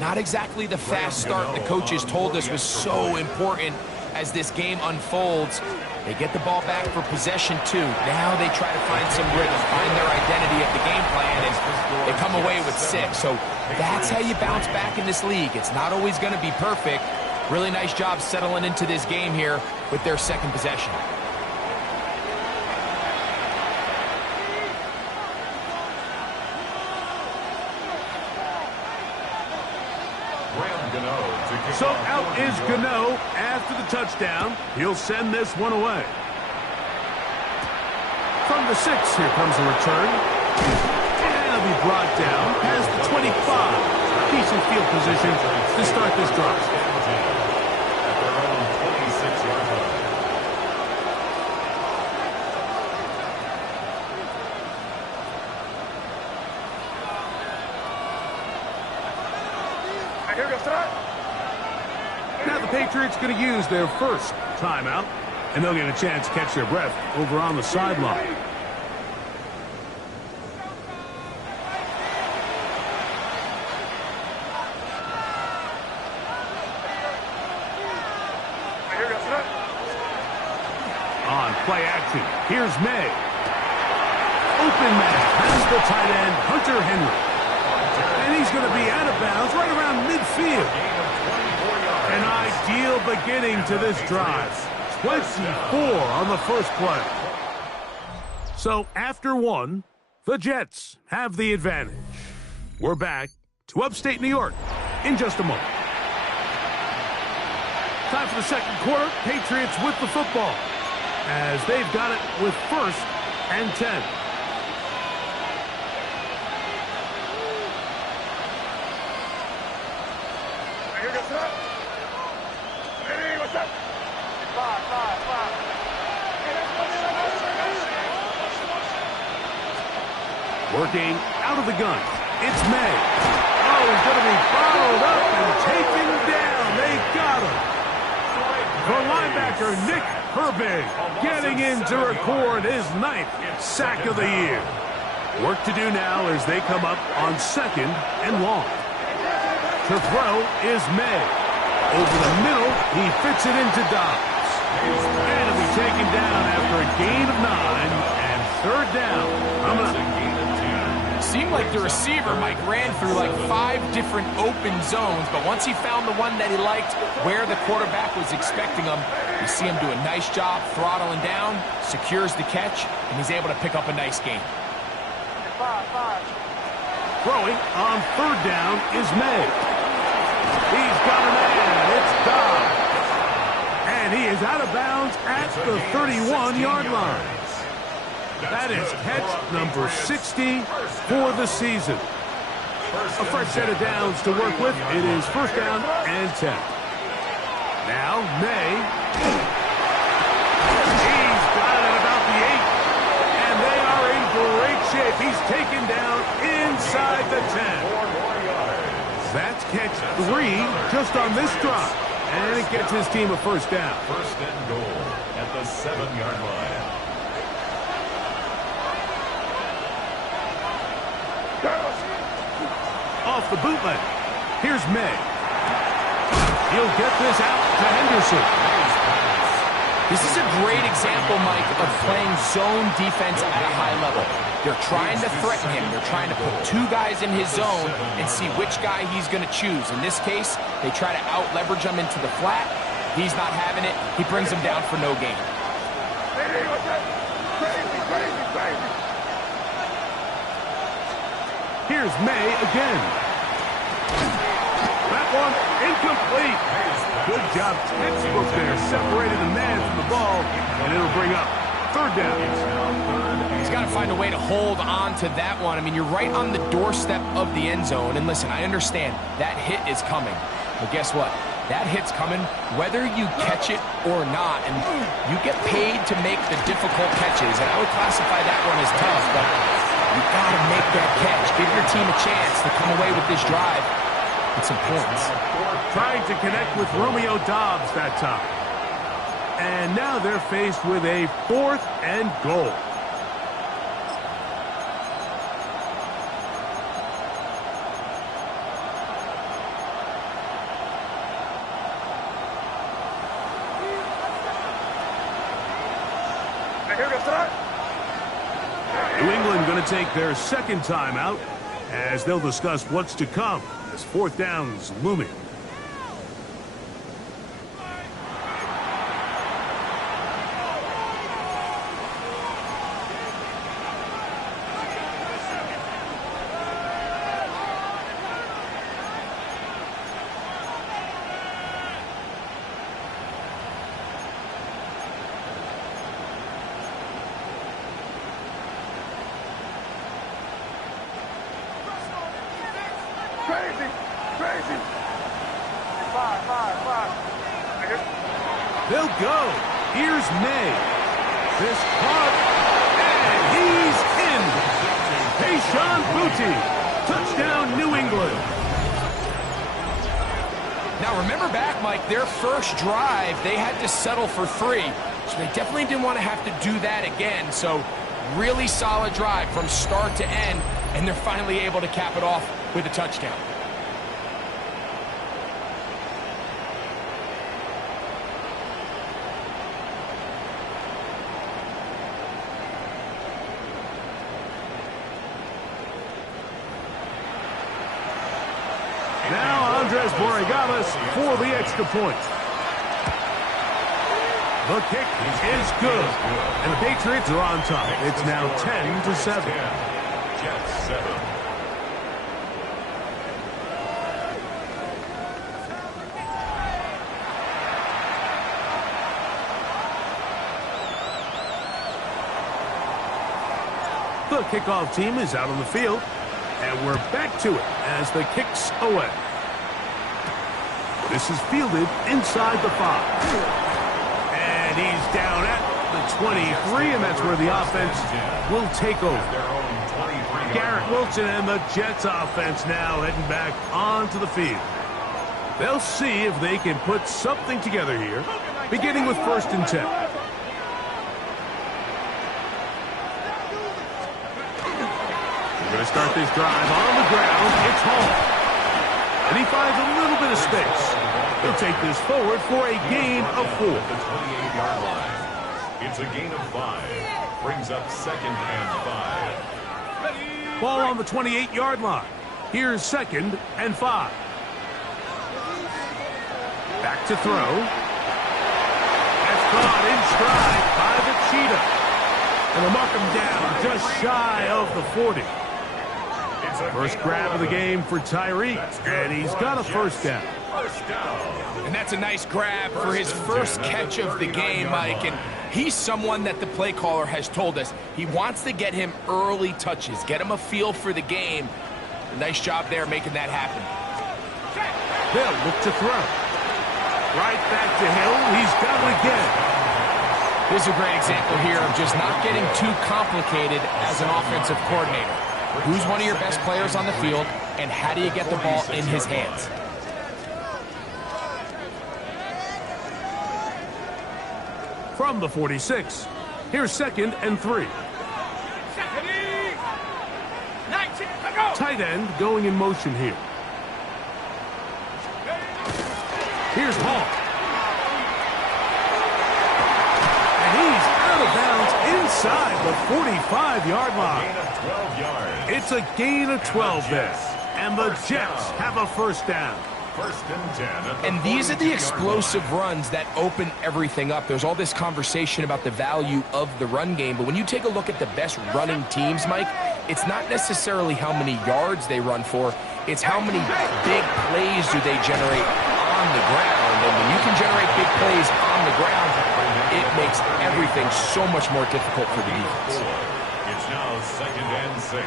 Not exactly the fast start the coaches told us was so important as this game unfolds. They get the ball back for possession two. Now they try to find some rhythm, find their identity of the game plan, and they come away with 6. So that's how you bounce back in this league. It's not always going to be perfect. Really nice job settling into this game here with their second possession. So out is Gano after the touchdown. He'll send this one away. From the 6, here comes a return. And he'll be brought down past the 25. Decent field position to start this drive. At their own 26-yard line. Now the Patriots going to use their first timeout, and they'll get a chance to catch their breath over on the sideline. On play action, here's May. Open man has the tight end, Hunter Henry. And he's going to be out of bounds right around midfield. An ideal beginning to this drive. 24 on the first play. So after 1, the Jets have the advantage. We're back to upstate New York in just a moment. Time for the second quarter. Patriots with the football as they've got it with 1st and 10. Working out of the gun. It's May. Oh, he's going to be followed up and taken down. They got him. For linebacker Nick Herbig getting in to record his 9th sack of the year. Work to do now as they come up on 2nd and long. To throw is May. Over the middle, he fits it into Dobbs. And he'll be taken down after a gain of 9 and 3rd down. Coming up. Seemed like the receiver, Mike, ran through like 5 different open zones, but once he found the one that he liked, where the quarterback was expecting him, you see him do a nice job throttling down, secures the catch, and he's able to pick up a nice gain. Throwing on 3rd down is May. He's got a man. It's Dobbs. And he is out of bounds at the 31-yard line. That is catch number 60 for the season. A fresh set of downs to work with. It is 1st down and 10. Now May. He's got it about the 8. And they are in great shape. He's taken down inside the 10. That's catch 3 just on this drive. And it gets his team a 1st down. 1st and goal at the 7-yard line. Off the bootleg. Here's May. He'll get this out to Henderson. This is a great example, Mike, of playing zone defense at a high level. They're trying to threaten him. They're trying to put 2 guys in his zone and see which guy he's going to choose. In this case, they try to out-leverage him into the flat. He's not having it. He brings him down for no gain. Here's May again. That one incomplete. Good job, textbook there. Separated the man from the ball, and it'll bring up 3rd down. He's got to find a way to hold on to that one. I mean, you're right on the doorstep of the end zone. And listen, I understand that hit is coming. But guess what? That hit's coming whether you catch it or not. And you get paid to make the difficult catches. And I would classify that one as tough, but you got to make that catch. Give your team a chance to come away with this drive with some points. Trying to connect with Romeo Dobbs that time. And now they're faced with a 4th and goal. New England going to take their second timeout as they'll discuss what's to come as fourth down's looming. They'll go. Here's May. This caught, and he's in. Kayshon Boutte. Touchdown, New England. Now, remember back, Mike, their first drive, they had to settle for 3. So they definitely didn't want to have to do that again. So really solid drive from start to end, and they're finally able to cap it off with a touchdown. Now Andres Borregales for the extra point. The kick is good. And the Patriots are on top. It's now 10-7. Jets 7. The kickoff team is out on the field. And we're back to it as the kick's away. This is fielded inside the 5. And he's down at the 23, and that's where the offense will take over. Garrett Wilson and the Jets offense now heading back onto the field. They'll see if they can put something together here, beginning with 1st and 10. We're going to start this drive on the ground. It's Hall. And he finds a little bit of space. He'll take this forward for a gain of 4. At the 28-yard line. It's a gain of 5. Brings up 2nd and 5. Ball on the 28-yard line. Here's 2nd and 5. Back to throw. That's caught in stride by the Cheetah. And they'll mark him down just shy of the 40. First grab of the game for Tyreek, and he's got a first down. And that's a nice grab for his first catch of the game, Mike. And he's someone that the play caller has told us he wants to get him early touches, get him a feel for the game. Nice job there making that happen. They'll look to throw. Right back to Hill. He's got it again. This is a great example here of just not getting too complicated as an offensive coordinator. Who's one of your best players on the field, and how do you get the ball in his hands? From the 46, here's 2nd and 3. Tight end going in motion here. Here's Hall. And he's out of bounds inside the 45-yard line. Gain of 12 yards. It's a gain of 12 there. And the Jets have a first down. 1st and 10. And these are the explosive runs that open everything up. There's all this conversation about the value of the run game, but when you take a look at the best running teams, Mike, it's not necessarily how many yards they run for, it's how many big plays do they generate on the ground. And when you can generate big plays on the ground, it makes everything so much more difficult for the defense. It's now 2nd and 6.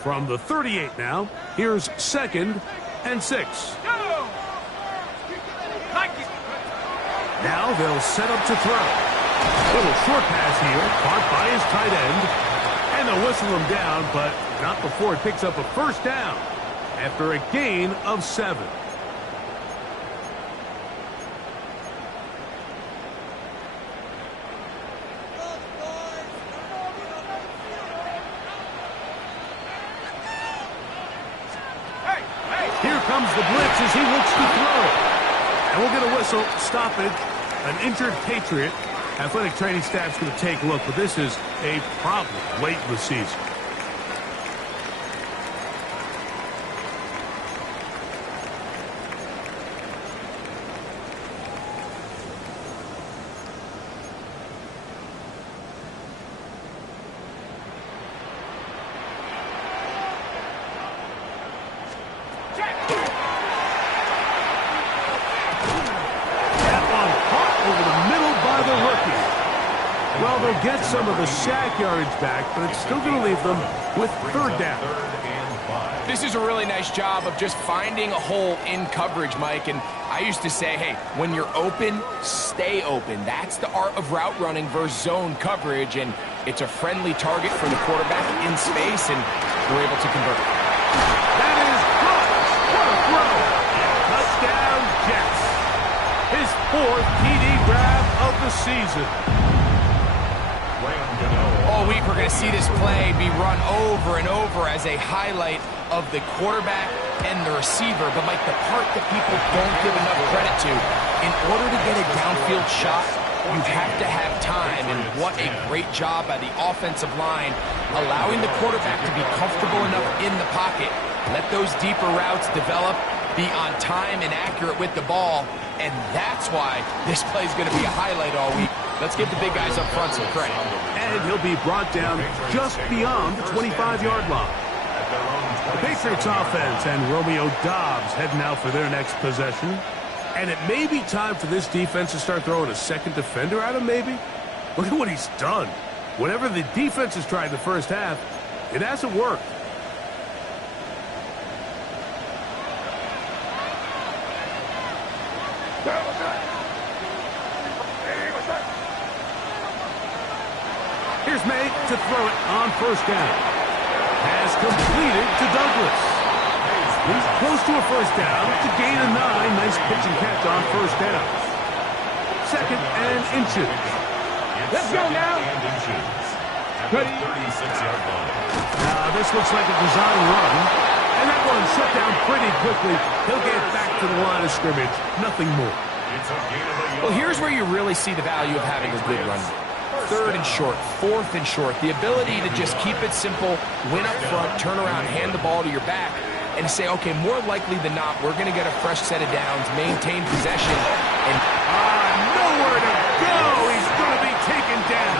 From the 38 now, here's 2nd and 6. Now they'll set up to throw. Little short pass here, caught by his tight end. And they'll whistle him down, but not before it picks up a first down after a gain of 7. comes the blitz as he looks to throw. And we'll get a whistle, stoppage, an injured Patriot. Athletic training staff's going to take a look, but this is a problem late in the season. Well, they'll get some of the sack yardage back, but it's still going to leave them with third down. This is a really nice job of just finding a hole in coverage, Mike. And I used to say, hey, when you're open, stay open. That's the art of route running versus zone coverage. And it's a friendly target for the quarterback in space, and we're able to convert. That is good. What a throw. Touchdown, Jets. His fourth TD grab of the season. All week we're going to see this play be run over and over as a highlight of the quarterback and the receiver. But, Mike, the part that people don't give enough credit to, in order to get a downfield shot, you have to have time. And what a great job by the offensive line, allowing the quarterback to be comfortable enough in the pocket, let those deeper routes develop, be on time and accurate with the ball. And that's why this play is going to be a highlight all week. Let's give the big guys up front some credit. And he'll be brought down just beyond the 25-yard line. The Patriots offense and Romeo Doubs heading out for their next possession. And it may be time for this defense to start throwing a second defender at him, maybe. Look at what he's done. Whatever the defense has tried in the first half, it hasn't worked. Here's May to throw it on first down. Has completed to Douglas. He's close to a first down to gain a 9. Nice pitch and catch on first down. Second and inches. Let's go now. Ready? 36-yard line. This looks like a design run. And that one shut down pretty quickly. He'll get back to the line of scrimmage. Nothing more. Well, here's where you really see the value of having a good run. Third and short, fourth and short. The ability to just keep it simple, win up front, turn around, hand the ball to your back, and say, okay, more likely than not, we're going to get a fresh set of downs, maintain possession, and nowhere to go. He's going to be taken down.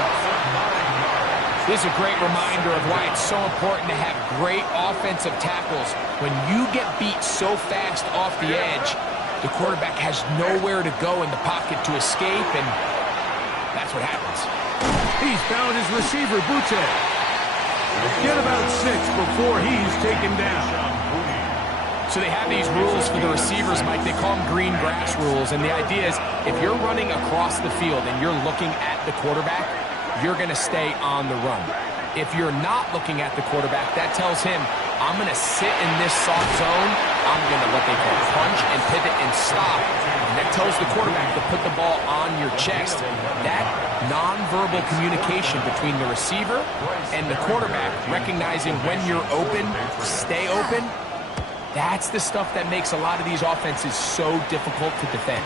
This is a great reminder of why it's so important to have great offensive tackles. When you get beat so fast off the edge, the quarterback has nowhere to go in the pocket to escape, and that's what happens. He's found his receiver, Butte. Get about 6 before he's taken down. So they have these rules for the receivers, Mike. They call them green grass rules. And the idea is if you're running across the field and you're looking at the quarterback, you're going to stay on the run. If you're not looking at the quarterback, that tells him, I'm going to sit in this soft zone. I'm going to what they call punch and pivot and stop. And that tells the quarterback to put the ball on your chest. That nonverbal communication between the receiver and the quarterback, recognizing when you're open, stay open, that's the stuff that makes a lot of these offenses so difficult to defend.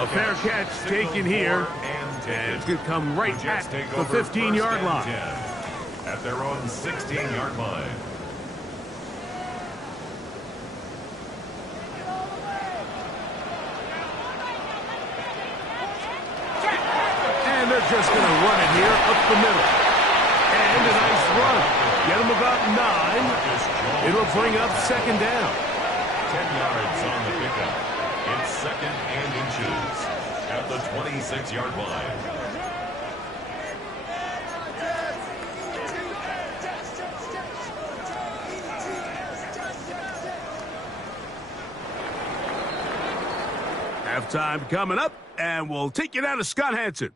A fair catch taken here, and it's going to come right at the 15-yard line. At their own 16-yard line. And they're just going to run it here up the middle. And a nice run. Get them about 9. It'll bring up second down. 10 yards on the pickup. It's second and inches at the 26-yard line. Halftime coming up, and we'll take you down to Scott Hanson.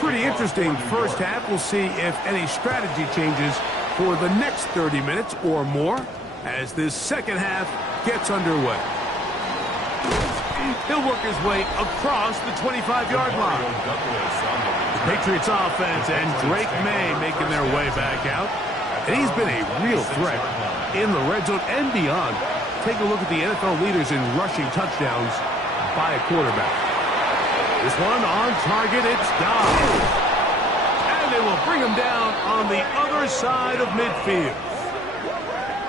Pretty interesting first half. We'll see if any strategy changes for the next 30 minutes or more as this second half gets underway. He'll work his way across the 25-yard line. The Patriots offense and Drake May making their way back out. And he's been a real threat in the red zone and beyond. Take a look at the NFL leaders in rushing touchdowns by a quarterback. This one on target, it's Dobbs. And they will bring him down on the other side of midfield.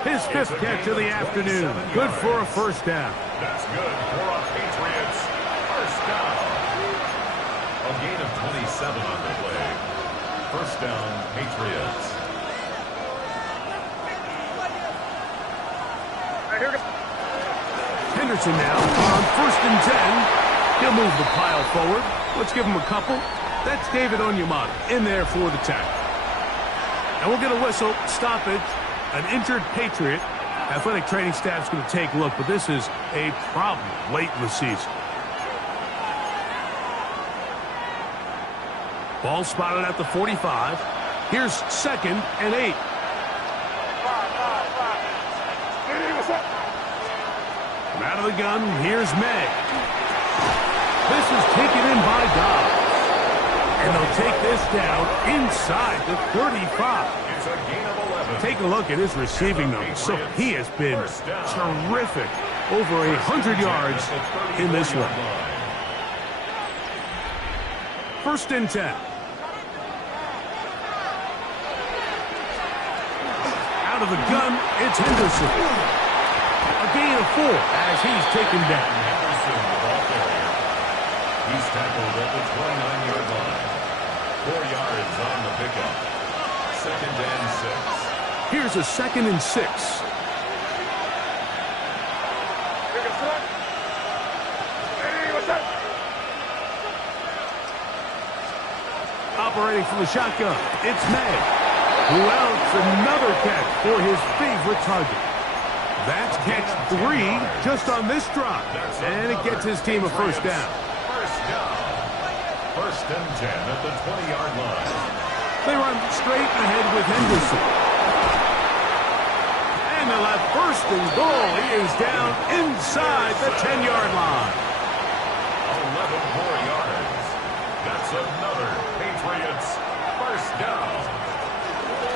His 5th catch of the afternoon. Good for a first down. That's good for a Patriots first down. A gain of 27 on the play. First down, Patriots. Henderson now on 1st and 10. He'll move the pile forward. Let's give him a couple. That's David Onyemata in there for the tackle. And we'll get a whistle, stoppage. An injured Patriot. Athletic training staff's going to take a look, but this is a problem late in the season. Ball spotted at the 45. Here's 2nd and 8. From out of the gun, here's May. This is taken in by Dobbs. And they'll take this down inside the 35. It's a gain of 11. Take a look at his receiving numbers. So he has been terrific. Over 100 yards in this one. 1st and 10. Out of the gun, it's Henderson. A gain of 4 as he's taken down. Henderson, the ball carrier. He's tackled at the 29-yard line. 4 yards on the pickup. 2nd and 6. Here's a 2nd and 6. Operating from the shotgun, it's May. Who else? Another catch for his favorite target. That's catch 3 just on this drive. And it gets his team a first down. First down. 1st and 10 at the 20-yard line. They run straight ahead with Henderson. And they'll have 1st and goal. He is down inside the 10-yard line. 11 more yards. That's another Patriots first down.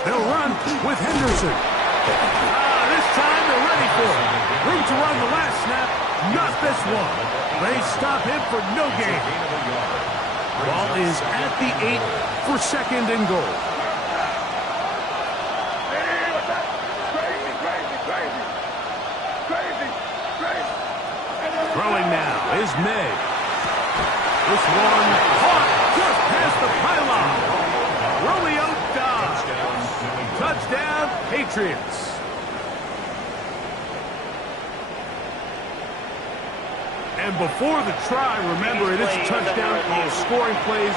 They'll run with Henderson. This time they're ready for it. Room to run the last snap. Not this one. They stop him for no gain. Ball is at the 8 for 2nd and goal. Throwing now is May. This one caught just past the pylon. Romeo Dobbs. Touchdown, Patriots. And before the try, remember it is a touchdown. All scoring plays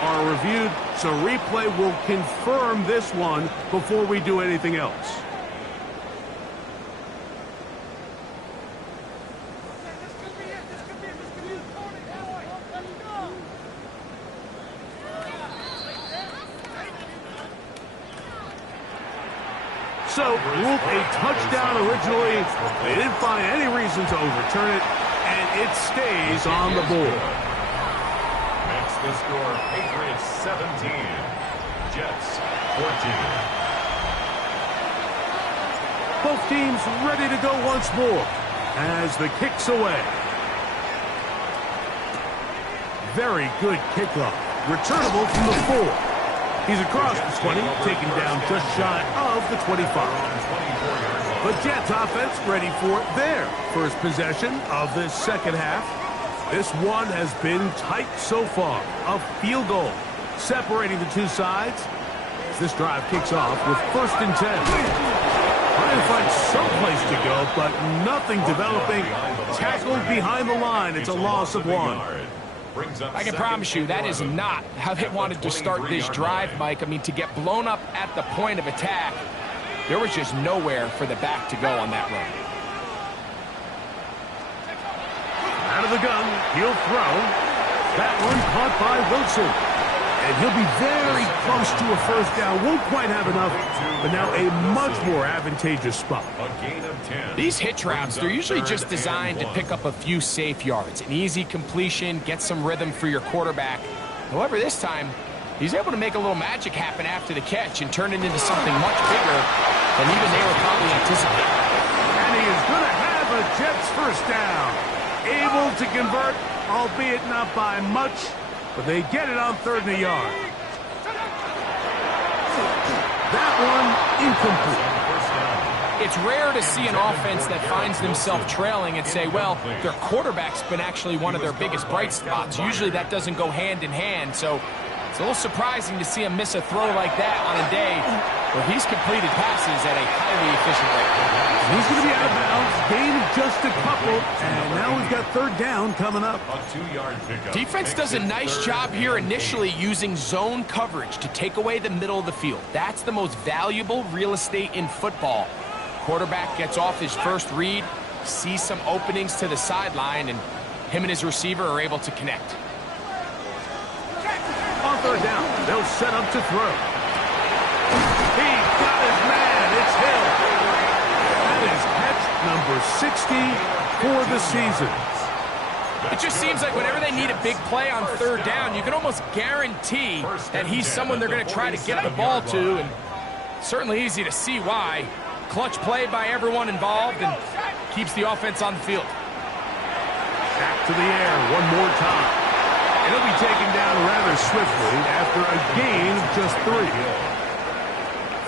are reviewed, so replay will confirm this one before we do anything else. So, ruled a touchdown originally. They didn't find any reason to overturn it, and it stays on the board. Makes the score Patriots 17, Jets 14. Both teams ready to go once more as the kick's away. Very good kickoff. Returnable from the 4. He's across the 20, taken down just shy of the 25. The Jets offense ready for their first possession of this second half. This one has been tight so far. A field goal separating the two sides. This drive kicks off with 1st and 10. Trying to find some place to go, but nothing developing. Tackled behind the line. It's a loss of 1. I can promise you that is not how they wanted to start this drive, Mike. I mean, to get blown up at the point of attack, there was just nowhere for the back to go on that run. Out of the gun, he'll throw. That one caught by Wilson. And he'll be very close to a first down. Won't quite have enough, but now a much more advantageous spot. A gain of 10. These hitch routes, they're usually just designed to pick up a few safe yards. An easy completion, get some rhythm for your quarterback. However, this time, he's able to make a little magic happen after the catch and turn it into something much bigger than even they were probably anticipating. And he is going to have a Jets first down. Able to convert, albeit not by much, but they get it on 3rd and a yard. That one incomplete. It's rare to see an offense that finds themselves trailing and say, well, their quarterback's been actually one of their biggest bright spots. Usually that doesn't go hand in hand, so it's a little surprising to see him miss a throw like that on a day where he's completed passes at a highly efficient rate. He's going to be out of bounds, gain of just a couple, and now we've got 3rd down coming up. A 2-yard pickup. Defense does a nice job here initially using zone coverage to take away the middle of the field. That's the most valuable real estate in football. Quarterback gets off his first read, sees some openings to the sideline, and him and his receiver are able to connect. On 3rd down, they'll set up to throw. He got his man. It's Hill. That is catch number 60 for the season. It just seems like whenever they need a big play on 3rd down, you can almost guarantee that he's someone they're going to try to get the ball to, and certainly easy to see why. Clutch play by everyone involved and keeps the offense on the field. Back to the air one more time. And he'll be taken down rather swiftly after a gain of just 3.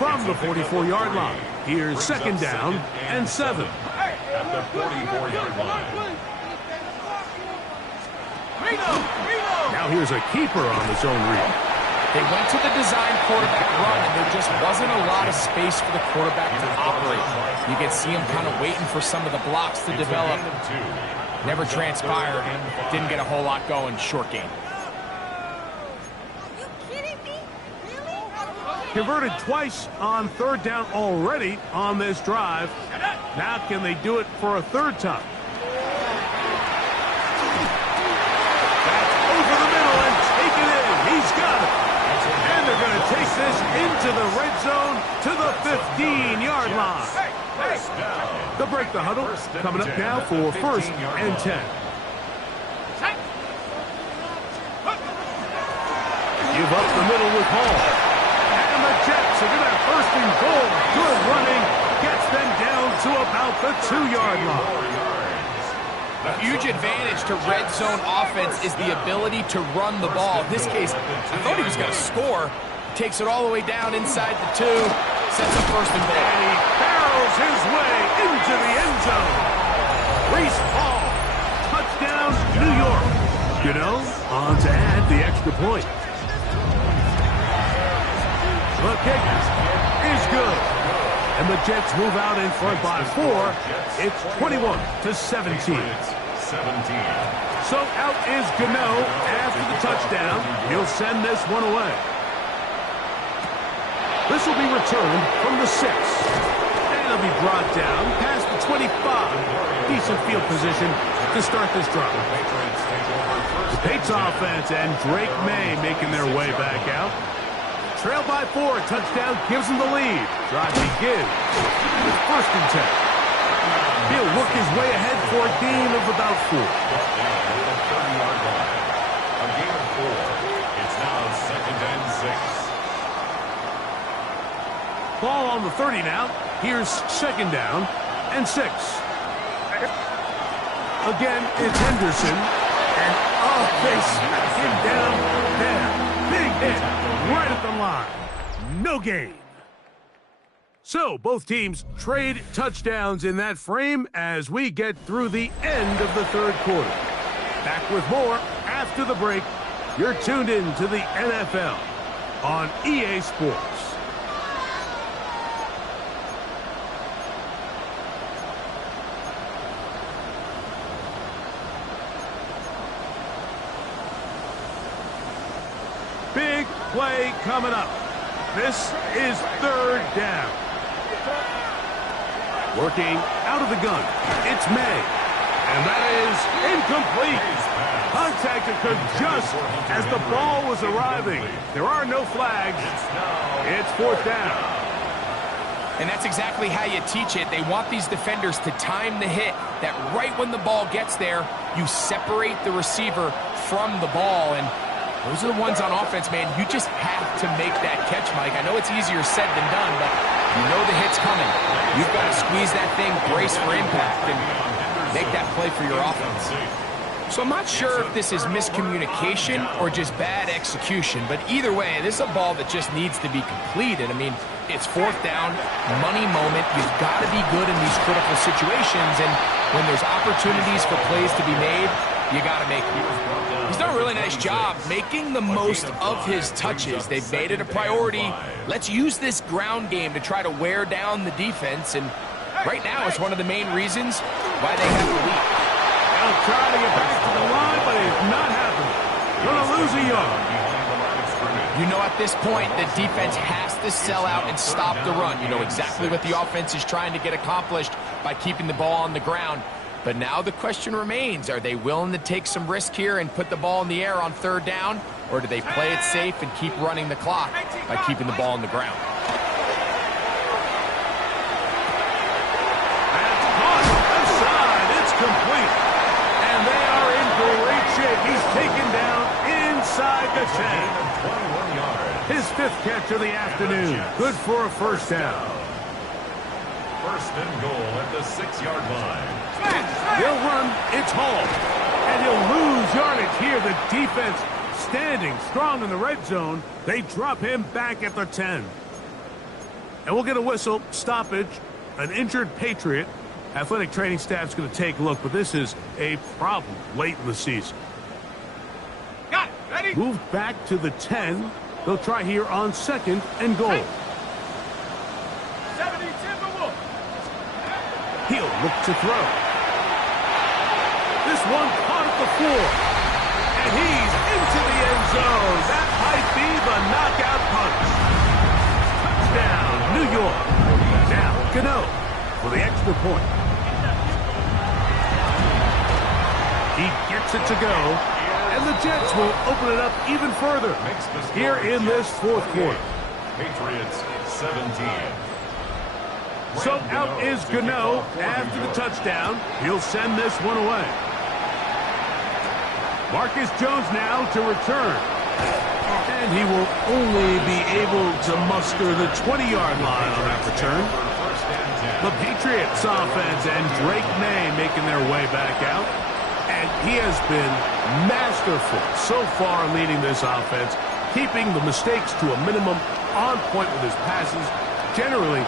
From the 44-yard line, here's 2nd down and 7. At the 44-yard line. Now here's a keeper on the zone read. They went to the design quarterback run, and there just wasn't a lot of space for the quarterback to operate. You could see him kind of waiting for some of the blocks to develop. Never transpired. Didn't get a whole lot going. Short game. You kidding me? Really? Converted twice on 3rd down already on this drive. Now can they do it for a 3rd time? That's over the middle and take it in. He's got it. And they're going to take this into the red zone to the 15-yard line. They'll break the huddle. Coming up now for 1st and 10. Give up the middle with Hall. And the Jets are going to have 1st and goal. Good running. Gets them down to about the 2-yard line. A huge advantage to red zone offense is the ability to run the ball. In this case, I thought he was going to score. Takes it all the way down inside the 2. Sets up 1st and goal. And he barrels his way into the end zone. Reese Hall. Touchdown, New York. You know, on to add the extra point. The kick is good. And the Jets move out in front by 4. It's 21-17. So out is Gano after the touchdown. He'll send this one away. This will be returned from the 6. And it'll be brought down past the 25. Decent field position to start this drive. The Patriots offense and Drake May making their way back out. Trail by 4. Touchdown gives them the lead. Drive begins with 1st and 10. He'll work his way ahead for a gain of about 4. A gain of 4. It's now 2nd and 6. Ball on the 30 now. Here's 2nd down and 6. Again, it's Henderson. And they smack him down there. Big hit right at the line. No gain. So both teams trade touchdowns in that frame as we get through the end of the 3rd quarter. Back with more after the break. You're tuned in to the NFL on EA Sports. Big play coming up. This is 3rd down. Working out of the gun. It's May. And that is incomplete. Contact occurred just as the ball was arriving. There are no flags. It's fourth down. And that's exactly how you teach it. They want these defenders to time the hit, that right when the ball gets there, you separate the receiver from the ball. And those are the ones on offense, man. You just have to make that catch, Mike. I know it's easier said than done, but you know the hit's coming. You've got to squeeze that thing, brace for impact, and make that play for your offense. So I'm not sure if this is miscommunication or just bad execution, but either way, this is a ball that just needs to be completed. I mean, it's fourth down, money moment. You've got to be good in these critical situations, and when there's opportunities for plays to be made, you got to make them. He's done a really nice job making the most of his touches. They've made it a priority. Let's use this ground game to try to wear down the defense, and right now it's one of the main reasons why they have the lead. They'll try to get back to the line, but it's not happening. Going to lose a yard. You know at this point, the defense has to sell out and stop the run. You know exactly what the offense is trying to get accomplished by keeping the ball on the ground. But now the question remains, are they willing to take some risk here and put the ball in the air on third down? Or do they play it safe and keep running the clock by keeping the ball on the ground? That's caught inside. It's complete. And they are in great shape. He's taken down inside the 10. His fifth catch of the afternoon. Good for a first down. First and goal at the 6-yard line. He'll run. It's Hall. And he'll lose yardage here. The defense standing strong in the red zone. They drop him back at the 10. And we'll get a whistle. Stoppage. An injured Patriot. Athletic training staff's going to take a look, but this is a problem late in the season. Got it. Ready? Moved back to the 10. They'll try here on second and goal. 70 Timberwolves. He'll look to throw. This one caught at the floor. And he's into the end zone. That might be the knockout punch. Touchdown, New York. Now, Gano for the extra point. He gets it to go. And the Jets will open it up even further here in this fourth quarter. Patriots 17. So out is Gano after the touchdown. He'll send this one away. Marcus Jones now to return. And he will only be able to muster the 20-yard line on that return. The Patriots offense and Drake May making their way back out. And he has been masterful so far in leading this offense, keeping the mistakes to a minimum, on point with his passes, generally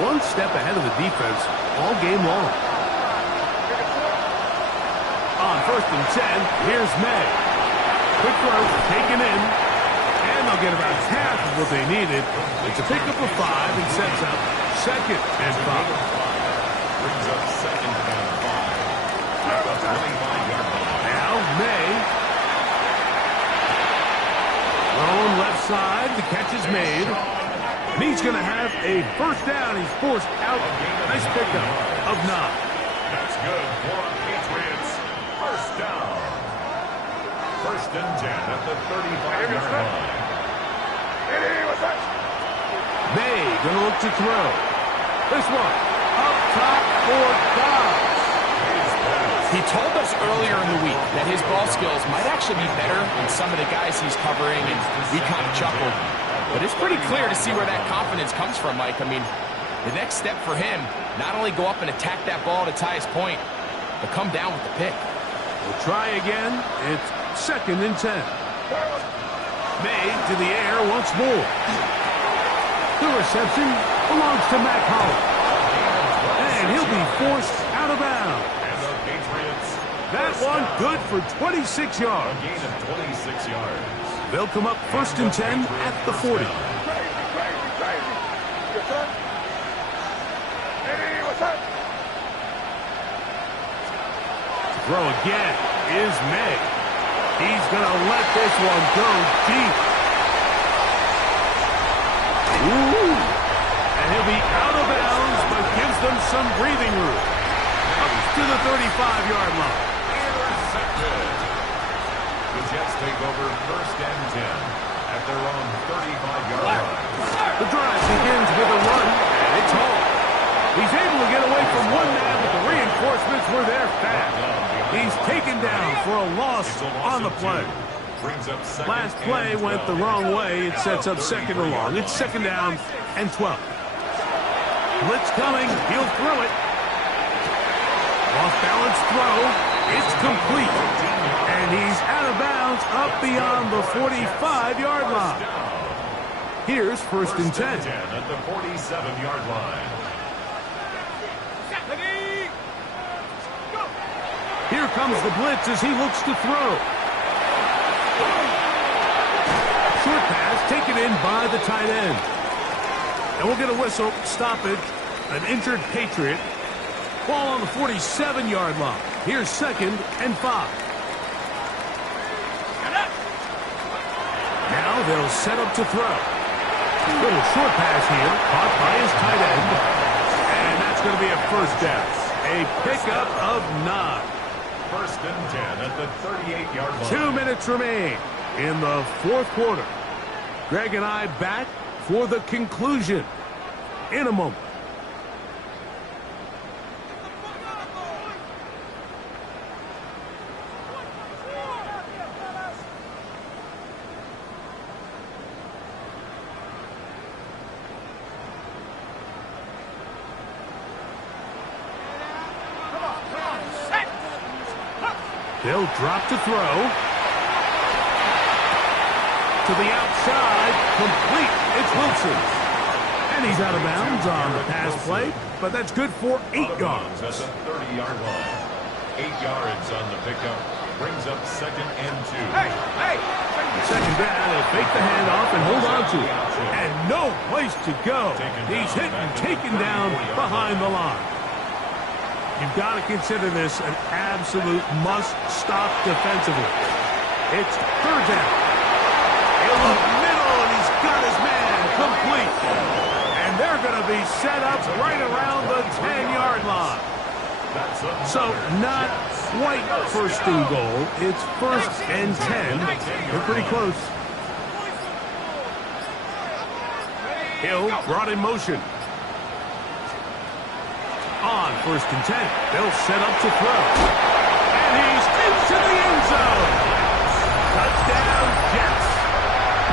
one step ahead of the defense all game long. On first and 10, here's May. Quick throw, taken in, and they'll get about half of what they needed. It's a pickup of 5 and sets up second and 5. Brings up second and 5. At the 25-yard line. Now May. Thrown left side, the catch is made. And he's going to have a first down. He's forced out. Nice pickup of 9. That's good for Patriots. First down. First and 10 at the 35-yard line. May going to look to throw. This one up top for Dobbs. He told us earlier in the week that his ball skills might actually be better than some of the guys he's covering, and we kind of chuckled. But it's pretty clear to see where that confidence comes from, Mike. I mean, the next step for him, not only go up and attack that ball to tie his point, but come down with the pick. We'll try again. It's second and 10. May to the air once more. The reception belongs to Matt Collins. And he'll be forced out of bounds. And the Patriots. That one good for 26 yards. A gain of 26 yards. They'll come up first and 10 at the 40. Throw again is May. He's going to let this one go deep. Ooh. And he'll be out of bounds, but gives them some breathing room. Up to the 35-yard line. Intercepted. The Jets take over 1st and 10 at their own 35-yard line. The drive begins with a run, and it's home. He's able to get away from one man, but the reinforcements were there fast. He's taken down for a loss on the play. Last play went the wrong way. It sets up 2nd and long. It's 2nd down and 12. Blitz coming. He'll throw it. Off-balance throw. It's complete. And he's out of bounds up beyond the 45-yard line. Here's 1st and 10. At the 47-yard line. Here comes the blitz as he looks to throw. Short pass taken in by the tight end. And we'll get a whistle. Stoppage. An injured Patriot. Ball on the 47-yard line. Here's 2nd and 5. Now they'll set up to throw. Little short pass here. Caught by his tight end. And that's going to be a 1st down. A pickup of 9. 1st and 10 at the 38-yard line. 2 minutes remain in the 4th quarter. Greg and I back for the conclusion in a moment. They'll drop to throw. To the outside. Complete. It's Wilson. And he's out of bounds on the pass play, but that's good for 8 yards. At the 30-yard line. 8 yards on the pickup. Brings up 2nd and 2. 2nd down. He'll fake the handoff and hold on to it. And no place to go. He's hit and taken down behind the line. You've got to consider this an absolute must-stop defensively. It's 3rd down. He'll look middle, and he's got his man complete. And they're going to be set up right around the 10-yard line. So not quite 1st and goal. It's 1st and 10. They're pretty close. Hill brought in motion. On 1st and 10. They'll set up to throw. And he's into the end zone. Touchdown, Jets.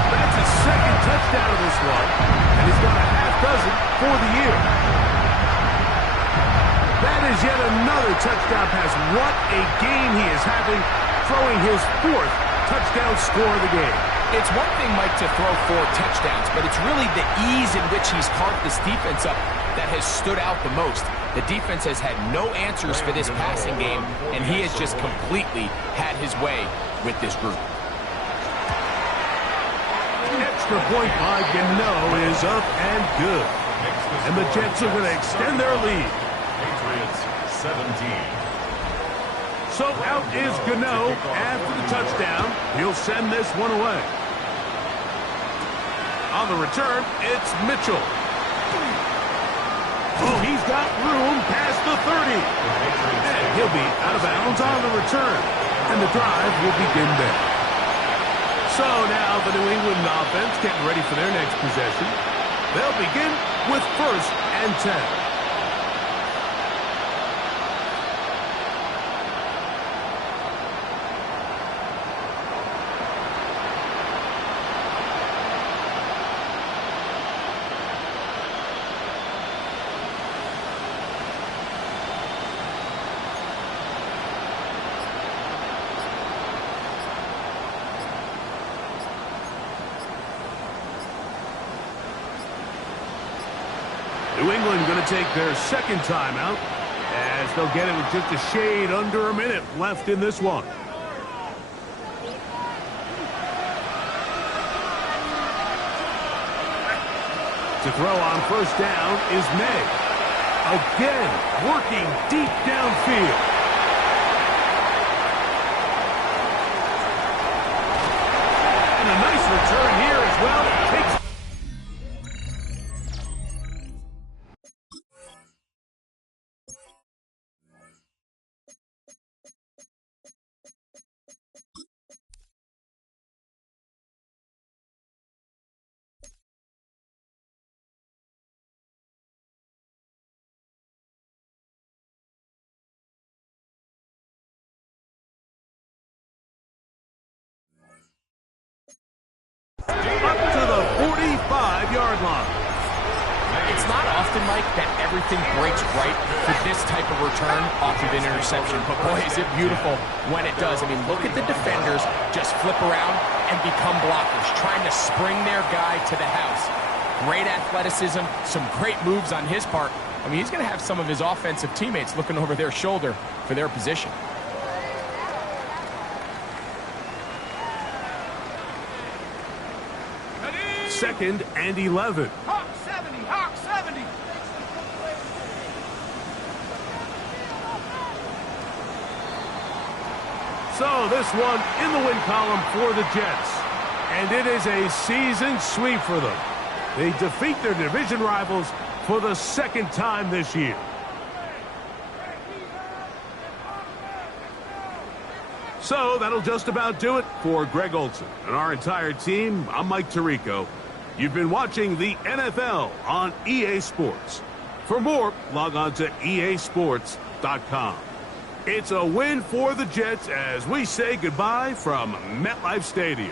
That's his 2nd touchdown of this one. And he's got a half dozen for the year. That is yet another touchdown pass. What a game he is having, throwing his 4th touchdown score of the game. It's one thing, Mike, to throw 4 touchdowns, but it's really the ease in which he's carved this defense up that has stood out the most. The defense has had no answers for this passing game, and he has just completely had his way with this group. Extra point by Gano is up and good. And the Jets are going to extend their lead. Patriots 17. So out is Gano after the touchdown. He'll send this one away. On the return, it's Mitchell. Oh, he's got room past the 30. And he'll be out of bounds on the return. And the drive will begin there. So now the New England offense getting ready for their next possession. They'll begin with 1st and 10. New England going to take their 2nd timeout as they'll get it with just a shade under a minute left in this one. To throw on 1st down is May. Again, working deep downfield. And a nice return here as well. Takes often, Mike, that everything breaks right for this type of return off of an interception. But boy, is it beautiful when it does. I mean, look at the defenders just flip around and become blockers, trying to spring their guy to the house. Great athleticism, some great moves on his part. I mean, he's going to have some of his offensive teammates looking over their shoulder for their position. Second and 11. Hawk 70, Hawk 70. So this one in the win column for the Jets. And it is a season sweep for them. They defeat their division rivals for the second time this year. So that'll just about do it for Greg Olsen and our entire team. I'm Mike Tirico. You've been watching the NFL on EA Sports. For more, log on to easports.com. It's a win for the Jets as we say goodbye from MetLife Stadium.